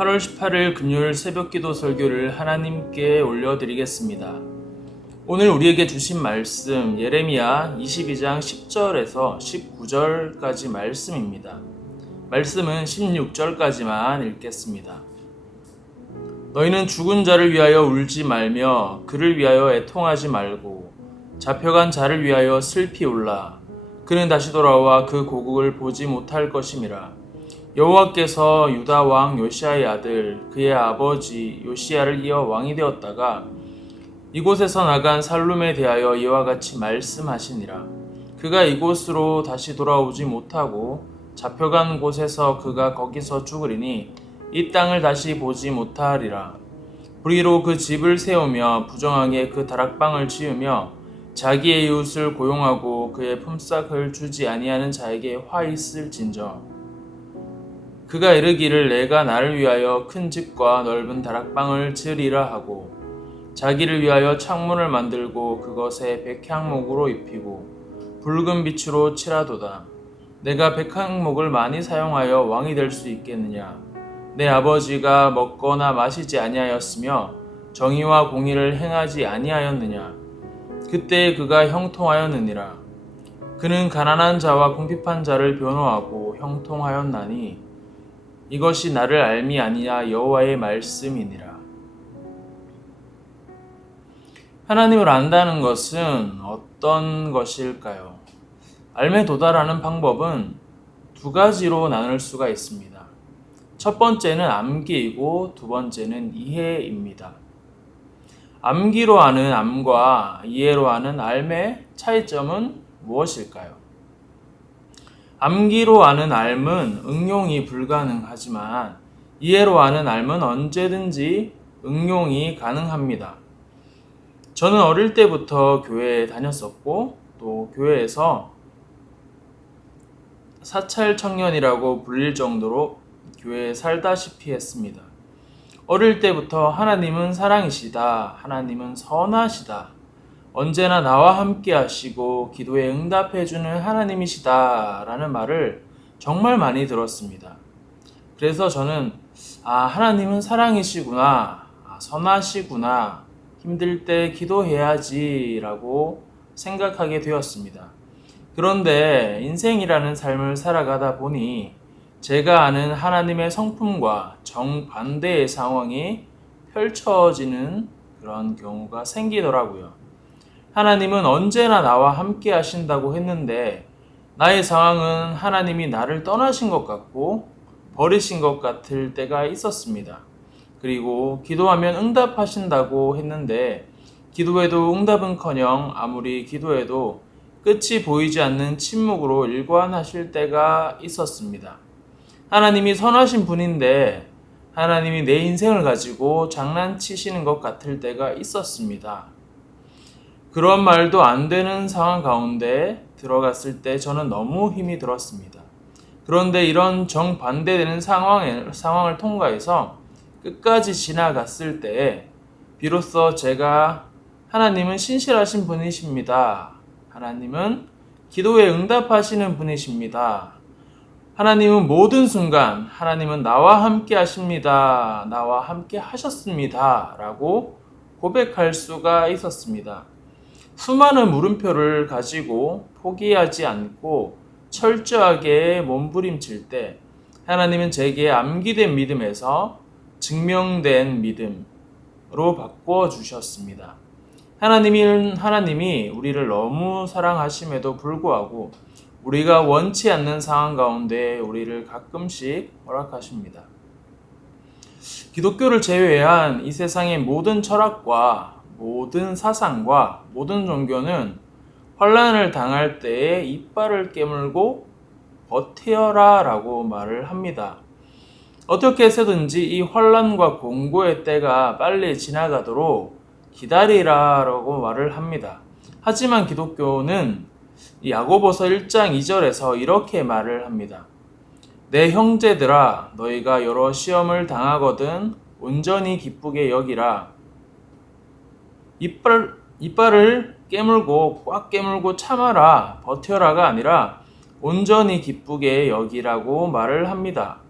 8월 18일 금요일 새벽기도 설교를 하나님께 올려드리겠습니다. 오늘 우리에게 주신 말씀 예레미야 22장 10절에서 19절까지 말씀입니다. 말씀은 16절까지만 읽겠습니다. 너희는 죽은 자를 위하여 울지 말며 그를 위하여 애통하지 말고 잡혀간 자를 위하여 슬피 울라. 그는 다시 돌아와 그 고국을 보지 못할 것임이라. 여호와께서 유다 왕 요시야의 아들 그의 아버지 요시야를 이어 왕이 되었다가 이곳에서 나간 살룸에 대하여 이와 같이 말씀하시니라. 그가 이곳으로 다시 돌아오지 못하고 잡혀간 곳에서 그가 거기서 죽으리니 이 땅을 다시 보지 못하리라. 불의로 그 집을 세우며 부정하게 그 다락방을 지으며 자기의 이웃을 고용하고 그의 품삯을 주지 아니하는 자에게 화 있을진저. 그가 이르기를 내가 나를 위하여 큰 집과 넓은 다락방을 지으리라 하고 자기를 위하여 창문을 만들고 그것에 백향목으로 입히고 붉은 빛으로 칠하도다. 내가 백향목을 많이 사용하여 왕이 될 수 있겠느냐? 내 아버지가 먹거나 마시지 아니하였으며 정의와 공의를 행하지 아니하였느냐? 그때 그가 형통하였느니라. 그는 가난한 자와 궁핍한 자를 변호하고 형통하였나니 이것이 나를 알미 아니냐 여호와의 말씀이니라. 하나님을 안다는 것은 어떤 것일까요? 알매 도달하는 방법은 두 가지로 나눌 수가 있습니다. 첫 번째는 암기이고 두 번째는 이해입니다. 암기로 하는 암과 이해로 하는 알매의 차이점은 무엇일까요? 암기로 아는 알은 응용이 불가능하지만 이해로 아는 알은 언제든지 응용이 가능합니다. 저는 어릴 때부터 교회에 다녔었고 또 교회에서 사찰 청년이라고 불릴 정도로 교회에 살다시피 했습니다. 어릴 때부터 하나님은 사랑이시다, 하나님은 선하시다, 언제나 나와 함께 하시고 기도에 응답해 주는 하나님이시다 라는 말을 정말 많이 들었습니다. 그래서 저는 하나님은 사랑이시구나, 선하시구나, 힘들 때 기도해야지 라고 생각하게 되었습니다. 그런데 인생이라는 삶을 살아가다 보니 제가 아는 하나님의 성품과 정반대의 상황이 펼쳐지는 그런 경우가 생기더라고요. 하나님은 언제나 나와 함께 하신다고 했는데 나의 상황은 하나님이 나를 떠나신 것 같고 버리신 것 같을 때가 있었습니다. 그리고 기도하면 응답하신다고 했는데 기도해도 응답은커녕 아무리 기도해도 끝이 보이지 않는 침묵으로 일관하실 때가 있었습니다. 하나님이 선하신 분인데 하나님이 내 인생을 가지고 장난치시는 것 같을 때가 있었습니다. 그런 말도 안 되는 상황 가운데 들어갔을 때 저는 너무 힘이 들었습니다. 그런데 이런 정반대되는 상황을 통과해서 끝까지 지나갔을 때 비로소 제가 하나님은 신실하신 분이십니다. 하나님은 기도에 응답하시는 분이십니다. 하나님은 모든 순간 하나님은 나와 함께 하십니다. 나와 함께 하셨습니다. 라고 고백할 수가 있었습니다. 수많은 물음표를 가지고 포기하지 않고 철저하게 몸부림칠 때 하나님은 제게 암기된 믿음에서 증명된 믿음으로 바꿔주셨습니다. 하나님이 우리를 너무 사랑하심에도 불구하고 우리가 원치 않는 상황 가운데 우리를 가끔씩 허락하십니다. 기독교를 제외한 이 세상의 모든 철학과 모든 사상과 모든 종교는 환난을 당할 때에 이빨을 깨물고 버텨라 라고 말을 합니다. 어떻게 해서든지 이 환난과 공고의 때가 빨리 지나가도록 기다리라 라고 말을 합니다. 하지만 기독교는 야고보서 1장 2절에서 이렇게 말을 합니다. 내 형제들아 너희가 여러 시험을 당하거든 온전히 기쁘게 여기라. 이빨을 깨물고 꽉 깨물고 참아라, 버텨라가 아니라 온전히 기쁘게 여기라고 말을 합니다.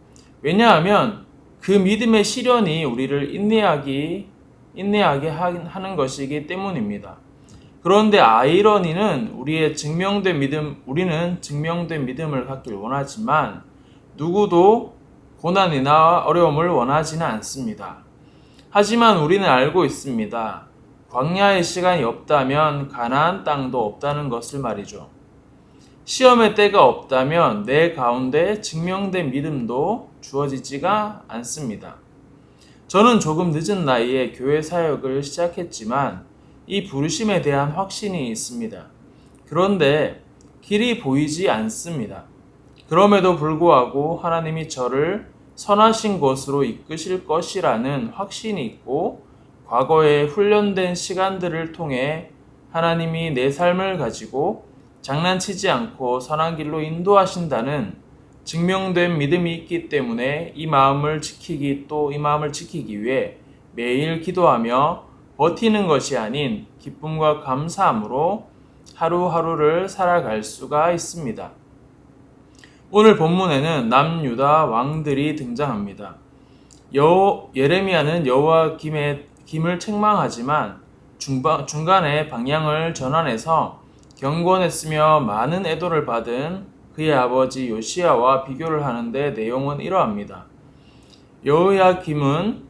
왜냐하면 그 믿음의 시련이 우리를 인내하게 하는 것이기 때문입니다. 그런데 아이러니는 우리는 증명된 믿음을 갖길 원하지만 누구도 고난이나 어려움을 원하지는 않습니다. 하지만 우리는 알고 있습니다. 광야의 시간이 없다면 가나안 땅도 없다는 것을 말이죠. 시험의 때가 없다면 내 가운데 증명된 믿음도 주어지지가 않습니다. 저는 조금 늦은 나이에 교회 사역을 시작했지만 이 부르심에 대한 확신이 있습니다. 그런데 길이 보이지 않습니다. 그럼에도 불구하고 하나님이 저를 선하신 곳으로 이끄실 것이라는 확신이 있고 과거에 훈련된 시간들을 통해 하나님이 내 삶을 가지고 장난치지 않고 선한 길로 인도하신다는 증명된 믿음이 있기 때문에 이 마음을 지키기 위해 매일 기도하며 버티는 것이 아닌 기쁨과 감사함으로 하루하루를 살아갈 수가 있습니다. 오늘 본문에는 남유다 왕들이 등장합니다. 예레미야는 여호와 김을 책망하지만 중간에 방향을 전환해서 경건했으며 많은 애도를 받은 그의 아버지 요시야와 비교를 하는데 내용은 이러합니다. 여호야김은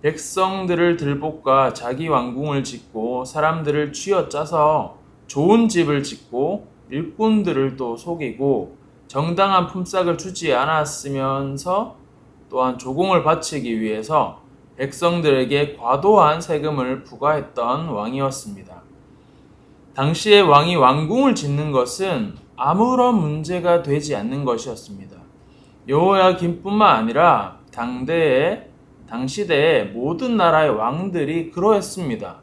백성들을 들볶아 자기 왕궁을 짓고 사람들을 쥐어짜서 좋은 집을 짓고 일꾼들을 또 속이고 정당한 품삯을 주지 않았으면서 또한 조공을 바치기 위해서 백성들에게 과도한 세금을 부과했던 왕이었습니다. 당시에 왕이 왕궁을 짓는 것은 아무런 문제가 되지 않는 것이었습니다. 여호야김뿐만 아니라 당시대의 모든 나라의 왕들이 그러했습니다.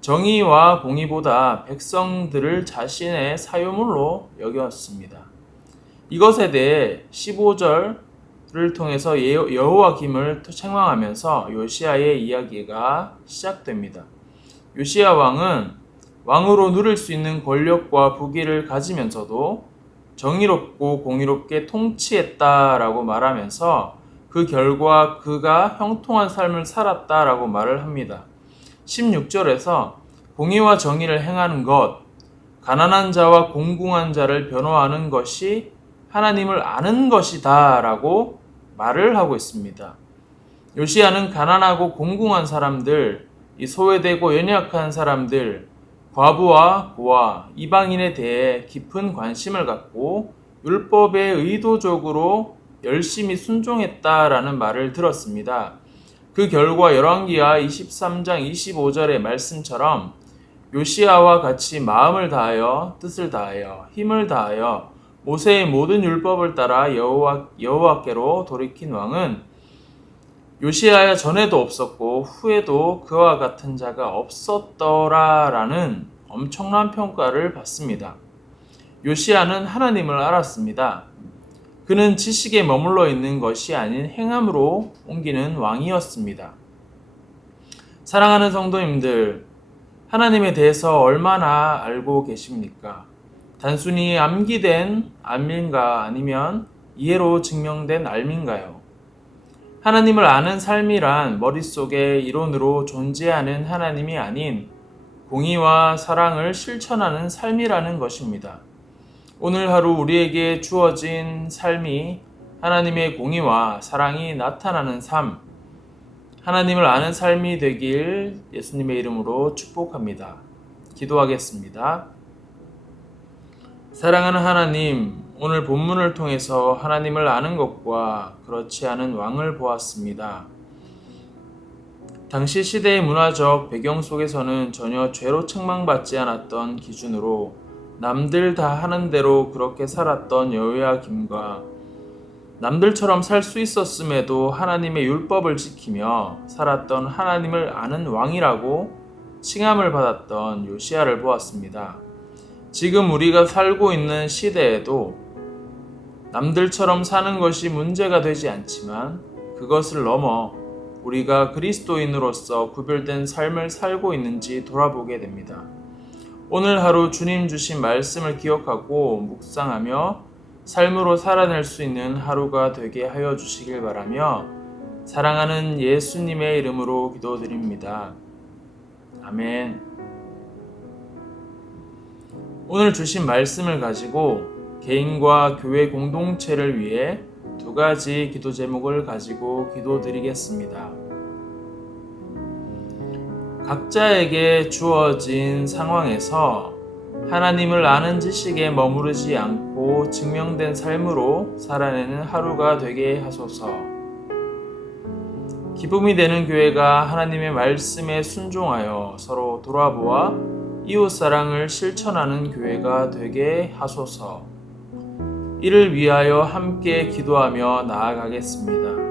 정의와 공의보다 백성들을 자신의 사유물로 여겼습니다. 이것에 대해 15절을 통해서 여호야김을 책망하면서 요시야의 이야기가 시작됩니다. 요시야 왕은 왕으로 누릴 수 있는 권력과 부귀를 가지면서도 정의롭고 공의롭게 통치했다라고 말하면서 그 결과 그가 형통한 삶을 살았다라고 말을 합니다. 16절에서 공의와 정의를 행하는 것, 가난한 자와 공궁한 자를 변호하는 것이 하나님을 아는 것이다 라고 말을 하고 있습니다. 요시야는 가난하고 공궁한 사람들, 이 소외되고 연약한 사람들, 과부와 고아, 이방인에 대해 깊은 관심을 갖고 율법에 의도적으로 열심히 순종했다라는 말을 들었습니다. 그 결과 열왕기하 23장 25절의 말씀처럼 요시야와 같이 마음을 다하여 뜻을 다하여 힘을 다하여 모세의 모든 율법을 따라 여호와께로 돌이킨 왕은 요시야 전에도 없었고 후에도 그와 같은 자가 없었더라라는 엄청난 평가를 받습니다. 요시야는 하나님을 알았습니다. 그는 지식에 머물러 있는 것이 아닌 행함으로 옮기는 왕이었습니다. 사랑하는 성도님들, 하나님에 대해서 얼마나 알고 계십니까? 단순히 암기된 암인가 아니면 이해로 증명된 알민가요? 하나님을 아는 삶이란 머릿속에 이론으로 존재하는 하나님이 아닌 공의와 사랑을 실천하는 삶이라는 것입니다. 오늘 하루 우리에게 주어진 삶이 하나님의 공의와 사랑이 나타나는 삶, 하나님을 아는 삶이 되길 예수님의 이름으로 축복합니다. 기도하겠습니다. 사랑하는 하나님, 오늘 본문을 통해서 하나님을 아는 것과 그렇지 않은 왕을 보았습니다. 당시 시대의 문화적 배경 속에서는 전혀 죄로 책망받지 않았던 기준으로 남들 다 하는 대로 그렇게 살았던 여호야김과 남들처럼 살 수 있었음에도 하나님의 율법을 지키며 살았던 하나님을 아는 왕이라고 칭함을 받았던 요시야를 보았습니다. 지금 우리가 살고 있는 시대에도 남들처럼 사는 것이 문제가 되지 않지만 그것을 넘어 우리가 그리스도인으로서 구별된 삶을 살고 있는지 돌아보게 됩니다. 오늘 하루 주님 주신 말씀을 기억하고 묵상하며 삶으로 살아낼 수 있는 하루가 되게 하여 주시길 바라며 사랑하는 예수님의 이름으로 기도드립니다. 아멘. 오늘 주신 말씀을 가지고 개인과 교회 공동체를 위해 두 가지 기도 제목을 가지고 기도드리겠습니다. 각자에게 주어진 상황에서 하나님을 아는 지식에 머무르지 않고 증명된 삶으로 살아내는 하루가 되게 하소서. 기쁨이 되는 교회가 하나님의 말씀에 순종하여 서로 돌아보아 이웃사랑을 실천하는 교회가 되게 하소서. 이를 위하여 함께 기도하며 나아가겠습니다.